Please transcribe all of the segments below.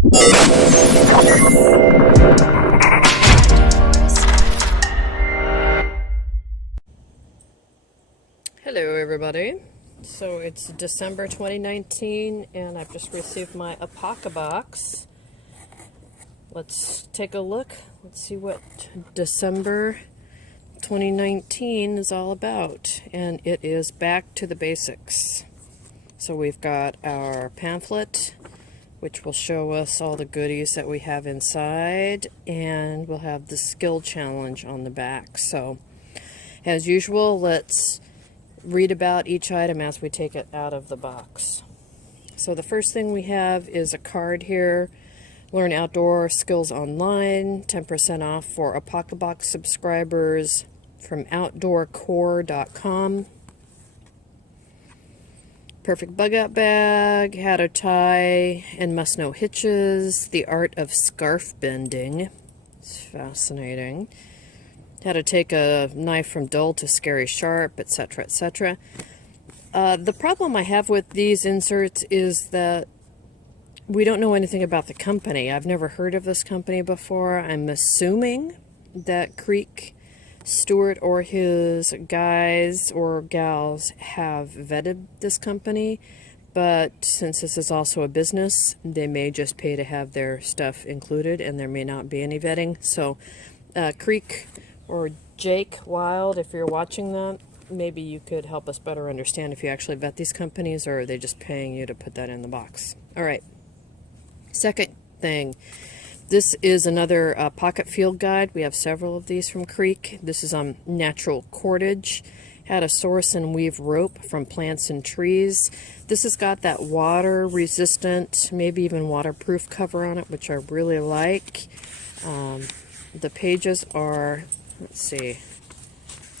Hello everybody. So it's December 2019 and I've just received my Apocabox. Let's take a look. Let's see what December 2019 is all about. And it is back to the basics. So we've got our pamphlet, which will show us all the goodies that we have inside, and we'll have the skill challenge on the back. So as usual, let's read about each item as we take it out of the box. So the first thing we have is a card here. Learn outdoor skills online, 10% off for Apocabox subscribers from outdoorcore.com. Perfect bug out bag, how to tie and must know hitches, the art of scarf bending. It's fascinating. How to take a knife from dull to scary sharp, etc., etc. The problem I have with these inserts is that we don't know anything about the company. I've never heard of this company before. I'm assuming that Creek Stewart or his guys or gals have vetted this company, but since this is also a business, they may just pay to have their stuff included and there may not be any vetting. So Creek or Jake Wild, if you're watching that, maybe you could help us better understand if you actually vet these companies or are they just paying you to put that in the box. All right. Second thing, this is another pocket field guide. We have several of these from Creek. This is on natural cordage, how to source and weave rope from plants and trees. This has got that water resistant, maybe even waterproof cover on it, which I really like. The pages are, let's see,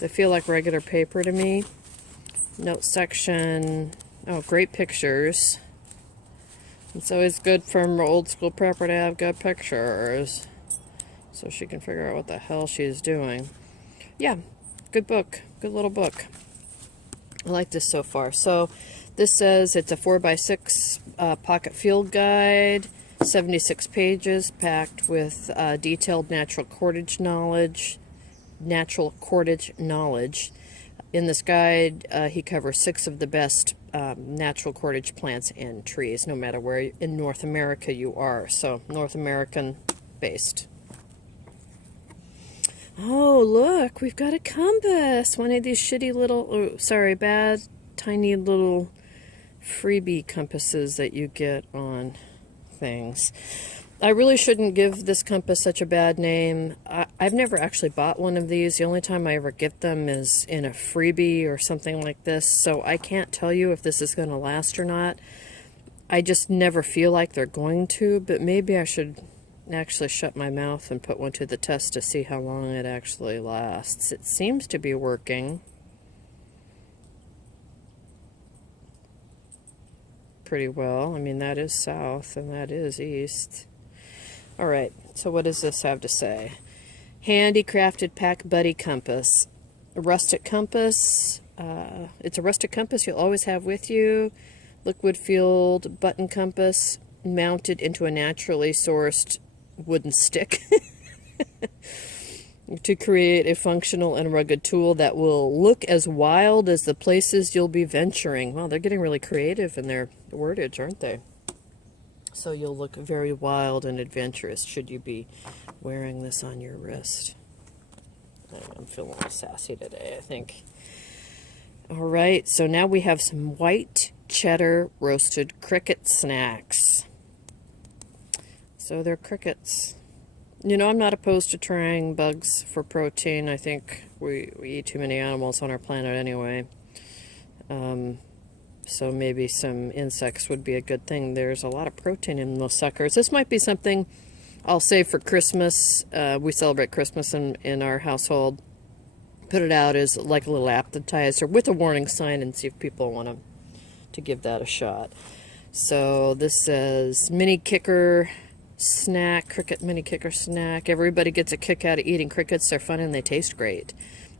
they feel like regular paper to me. Note section, oh, great pictures. It's always good from old school prepper to have good pictures so she can figure out what the hell she's doing. Yeah, good book, good little book. I like this so far. So this says it's a 4x6 pocket field guide, 76 pages, packed with detailed natural cordage knowledge. In this guide, he covers 6 of the best natural cordage plants and trees, no matter where in North America you are. So, North American based. Oh, look, we've got a compass. One of these shitty little, bad, tiny little freebie compasses that you get on things. I really shouldn't give this compass such a bad name. I've never actually bought one of these. The only time I ever get them is in a freebie or something like this, so I can't tell you if this is going to last or not. I just never feel like they're going to, but maybe I should actually shut my mouth and put one to the test to see how long it actually lasts. It seems to be working pretty well. I mean, that is south and that is east. All right, so what does this have to say? Handicrafted Pack Buddy Compass. A rustic compass. It's a rustic compass you'll always have with you. Liquid-filled button compass mounted into a naturally sourced wooden stick to create a functional and rugged tool that will look as wild as the places you'll be venturing. Well, they're getting really creative in their wordage, aren't they? So you'll look very wild and adventurous should you be wearing this on your wrist. I'm feeling a little sassy today, I think. All right, so now we have some white cheddar roasted cricket snacks. So they're crickets. You know, I'm not opposed to trying bugs for protein. I think we eat too many animals on our planet anyway. So maybe some insects would be a good thing. There's a lot of protein in those suckers. This might be something I'll save for Christmas. We celebrate Christmas in our household. Put it out as like a little appetizer with a warning sign and see if people want to give that a shot. So this says mini kicker snack, cricket mini kicker snack. Everybody gets a kick out of eating crickets. They're fun and they taste great.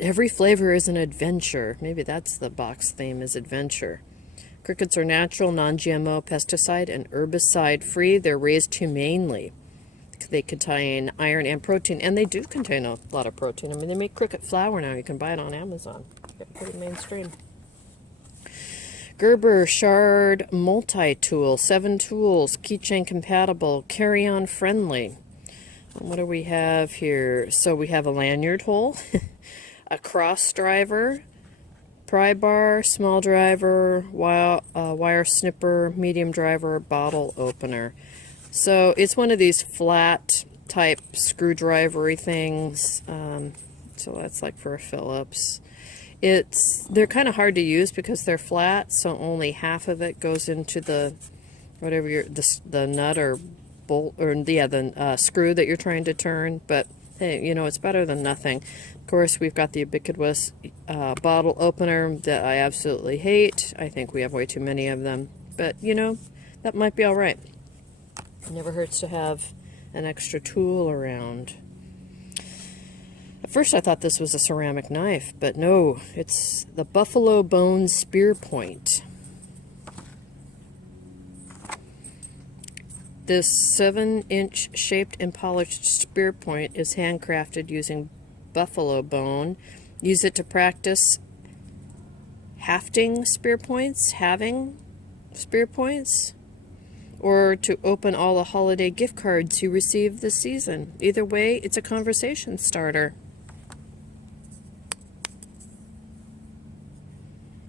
Every flavor is an adventure. Maybe that's the box theme, is adventure. Crickets are natural, non-GMO, pesticide, and herbicide free. They're raised humanely. They contain iron and protein, and they do contain a lot of protein. I mean, they make cricket flour now. You can buy it on Amazon. Getting pretty mainstream. Gerber Shard Multi-Tool, 7 tools, KeyChain compatible, carry-on friendly. And what do we have here? So we have a lanyard hole, a cross driver, pry bar, small driver, wire snipper, medium driver, bottle opener. So it's one of these flat type screwdrivery things. So that's like for a Phillips. They're kind of hard to use because they're flat, so only half of it goes into the whatever the nut or bolt, or the screw that you're trying to turn. But hey, you know, it's better than nothing. Of course, we've got the ubiquitous bottle opener that I absolutely hate. I think we have way too many of them, but you know, that might be all right. It never hurts to have an extra tool around. At first I thought this was a ceramic knife, but no, it's the buffalo bone spear point. This 7-inch shaped and polished spear point is handcrafted using buffalo bone. Use it to practice halving spear points, or to open all the holiday gift cards you receive this season. Either way, it's a conversation starter.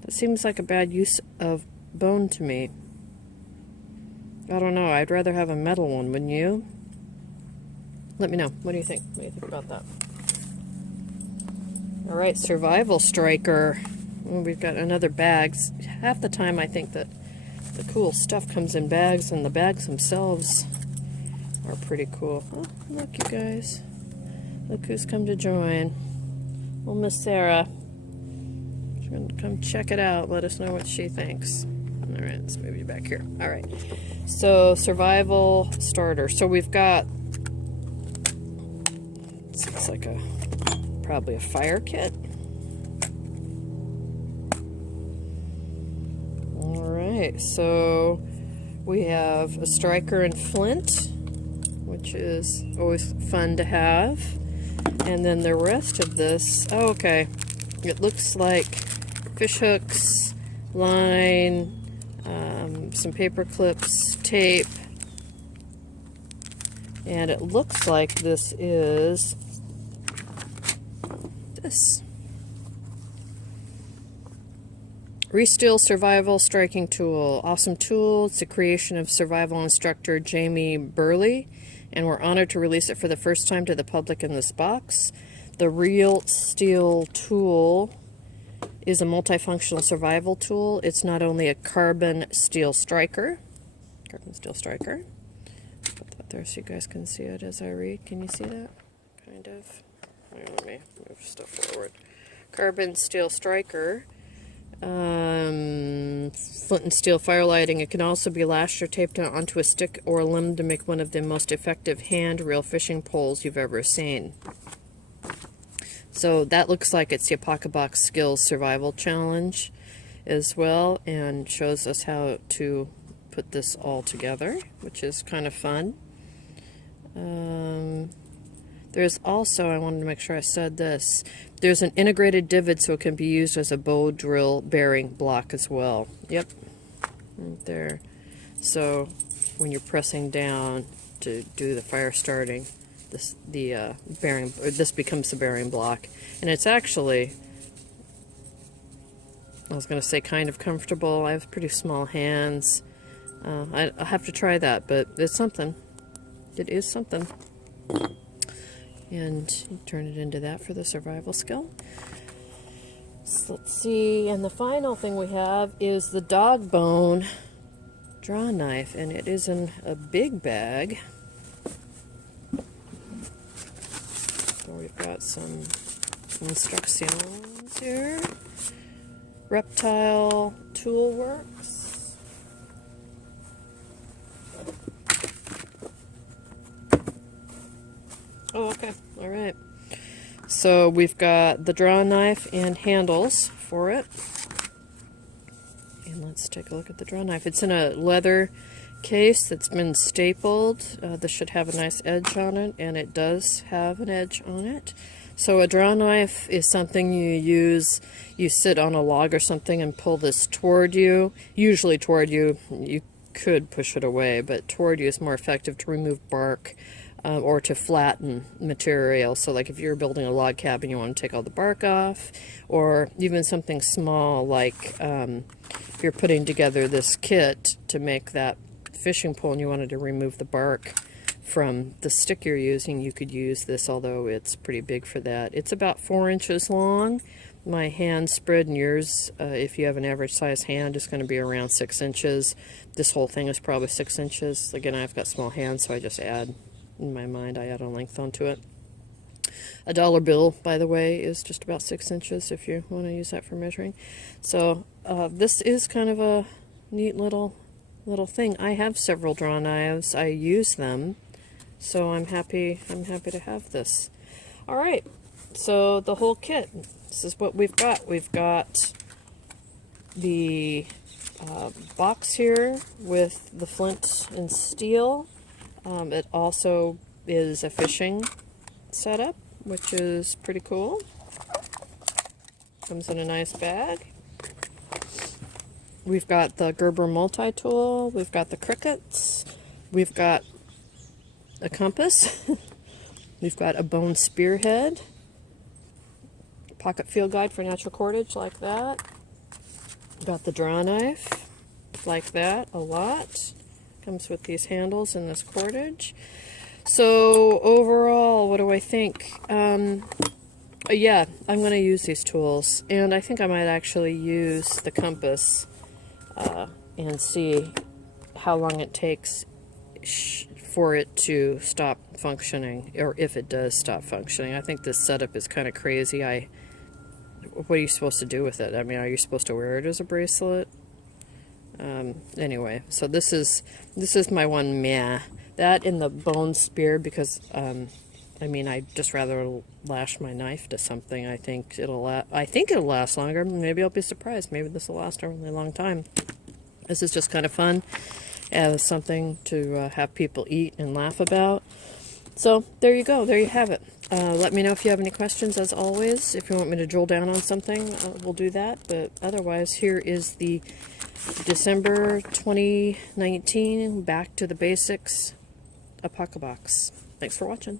That seems like a bad use of bone to me. I don't know, I'd rather have a metal one, wouldn't you? Let me know. What do you think? What do you think about that? Alright, Survival Striker. Well, we've got another bag. Half the time I think that the cool stuff comes in bags, and the bags themselves are pretty cool. Oh, look, you guys. Look who's come to join. Well, Miss Sarah. She's going to come check it out. Let us know what she thinks. All right, let's move you back here. All right. So, survival starter. So, we've got... It's like probably a fire kit. So we have a striker and flint, which is always fun to have. And then the rest of this, oh, okay, it looks like fish hooks, line, some paper clips, tape, and it looks like this is this. Reelsteele Survival Striking Tool. Awesome tool. It's a creation of survival instructor Jamie Burley, and we're honored to release it for the first time to the public in this box. The Reelsteele tool is a multifunctional survival tool. It's not only a carbon steel striker. Put that there so you guys can see it as I read. Can you see that? Kind of. Here, let me move stuff forward. Carbon steel striker. Flint and steel fire lighting. It can also be lashed or taped onto a stick or a limb to make one of the most effective hand reel fishing poles you've ever seen. So that looks like it's the Apocabox Skills Survival Challenge as well, and shows us how to put this all together, which is kind of fun. There's also, I wanted to make sure I said this, there's an integrated divot so it can be used as a bow drill bearing block as well. Yep, right there. So when you're pressing down to do the fire starting, this becomes the bearing block. And it's actually, I was going to say kind of comfortable. I have pretty small hands. I'll have to try that, but it's something. It is something. And you turn it into that for the survival skill. So let's see, and the final thing we have is the dog bone draw knife, and it is in a big bag. So we've got some instructions here. Reptile Tool Works. Oh, okay. All right. So we've got the draw knife and handles for it. And let's take a look at the draw knife. It's in a leather case that's been stapled. This should have a nice edge on it, and it does have an edge on it. So a draw knife is something you use, you sit on a log or something and pull this toward you, usually toward you. You could push it away, but toward you is more effective to remove bark or to flatten material. So like if you're building a log cabin, you want to take all the bark off, or even something small like if you're putting together this kit to make that fishing pole and you wanted to remove the bark from the stick you're using, you could use this, although it's pretty big for that. It's about 4 inches long. My hand spread, and yours, if you have an average size hand, is going to be around 6 inches. This whole thing is probably 6 inches. Again, I've got small hands, so I just add, in my mind, I add a length onto it. A dollar bill, by the way, is just about 6 inches if you want to use that for measuring. So this is kind of a neat little thing. I have several draw knives. I use them. So I'm happy to have this. All right, so the whole kit. This is what we've got. We've got the box here with the flint and steel. It also is a fishing setup, which is pretty cool. Comes in a nice bag. We've got the Gerber multi-tool. We've got the crickets. We've got a compass. We've got a bone spearhead, pocket field guide for natural cordage like that. We've got the draw knife like that a lot. Comes with these handles and this cordage. So overall, what do I think? Yeah, I'm going to use these tools, and I think I might actually use the compass and see how long it takes for it to stop functioning, or if it does stop functioning. I think this setup is kind of crazy. What are you supposed to do with it? I mean, are you supposed to wear it as a bracelet? Anyway, so this is my one meh. That in the bone spear, because I mean, I'd just rather lash my knife to something. I think it'll last longer. Maybe I'll be surprised. Maybe this will last a really long time. This is just kind of fun as something to have people eat and laugh about. So there you go. There you have it. Let me know if you have any questions, as always. If you want me to drill down on something, we'll do that. But otherwise, here is the December 2019 Back to the Basics Apocabox. Thanks for watching.